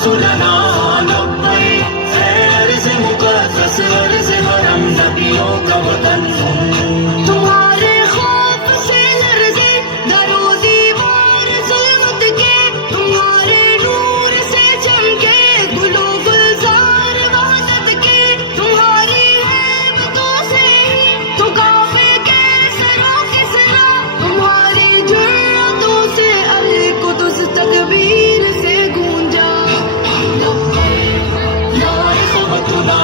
सुलना लब्बैक, अर्ज़ मुक़द्दस अर्ज़ हरम नबियों का वतन। तुम्हारे खौफ से लर्ज़े दरो दीवार ज़ुल्मत के, तुम्हारे नूर से चमके गुलो गुलजार वहदत के, तुम्हारी हैबतों से ही तो कांपे कैसरो किसरा, तुम्हारी जुर्रतों से अल कुदस तकबीर से गूंजा। लब्बैक या इख़वतुना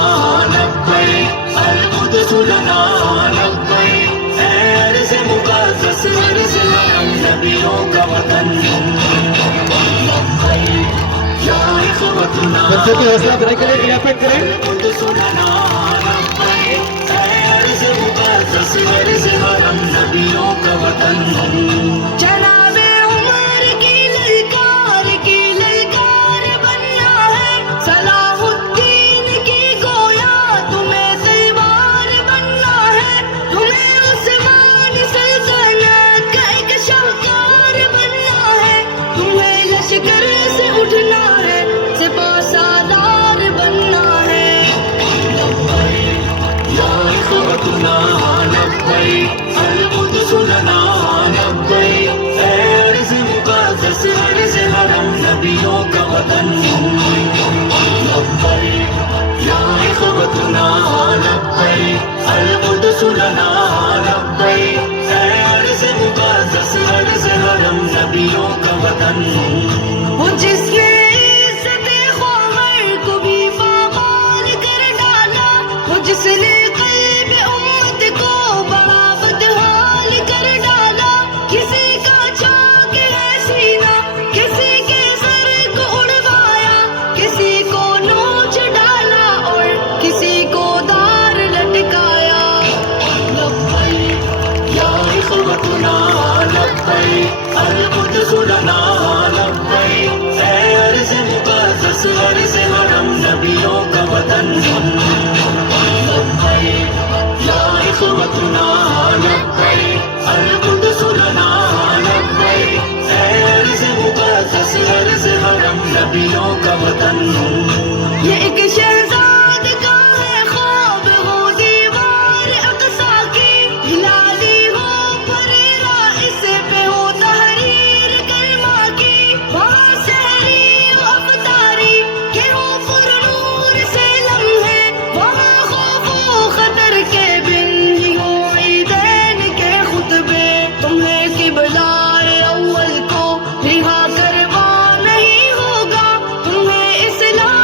लब्बैक, अल कुद्स लना लब्बैक, अर्ज़ मुक़द्दस अर्ज़ हरम नबियों का वतन। लब्बैक या इख़वतुना बच्चों की हौसला अफजाई करें, क्लैपिंग करें। कुद्स लना लब्बैक, अर्ज़ मुक़द्दस अर्ज़ हरम नबियों का वतन। जनाबे उमर की ललकार बनना है, सलाहुद्दीन की गोया तुम्हें तलवार बनना है, तुम्हें उस्मान सल्तनत का एक शाहकार बनना है, तुम्हें लश्कर से उठना है, सिपह सालार बनना है। लब्बैक या इख़वतुना लब्बैक, अल कुद्स लना लब्बैक, अर्ज़ मुक़द्दस अर्ज़ हरम नबियों का वतन। लब्बैक या इख़वतुना लब्बैक, अल कुद्स लना लब्बैक, अर्ज़ मुक़द्दस अर्ज़ हरम नबियों का वतन। वो जिसने इज़्ज़त-ए ख़ौमर को भी पामाल कर डाला, वो जिसने क़ल्ब उम्मत को बड़ा बदहाल कर डाला, किसी का चाक है सीना, किसी के सर को उड़वाया, किसी को नोच डाला और किसी को दार लटकाया। लब्बैक या इख़वतुना लब्बैक, अल कुद्स लना लब्बैक, अर्ज़ मुक़द्दस अर्ज़ हरम नबियों का वतन। लब्बैक या इख़वतुना लब्बैक, अल कुद्स लना लब्बैक, अर्ज़ मुक़द्दस अर्ज़ हरम नबियों का वतन। ये एक शहजाद का है ख्वाब, हो दीवार अक़सा की, हिलाली हो फरेरा, इसे पे हो तहरीर कलमा की, वहाँ सहरी हो अफ़तारी के हो पुरनूर से लम्हे, वहाँ खौफ व खतर के बिन ही हो ईदैन के खुतबे, तुम्हें क़िबला-ए अव्वल को रिहा करवा नहीं होगा, तुम्हें इस्लाम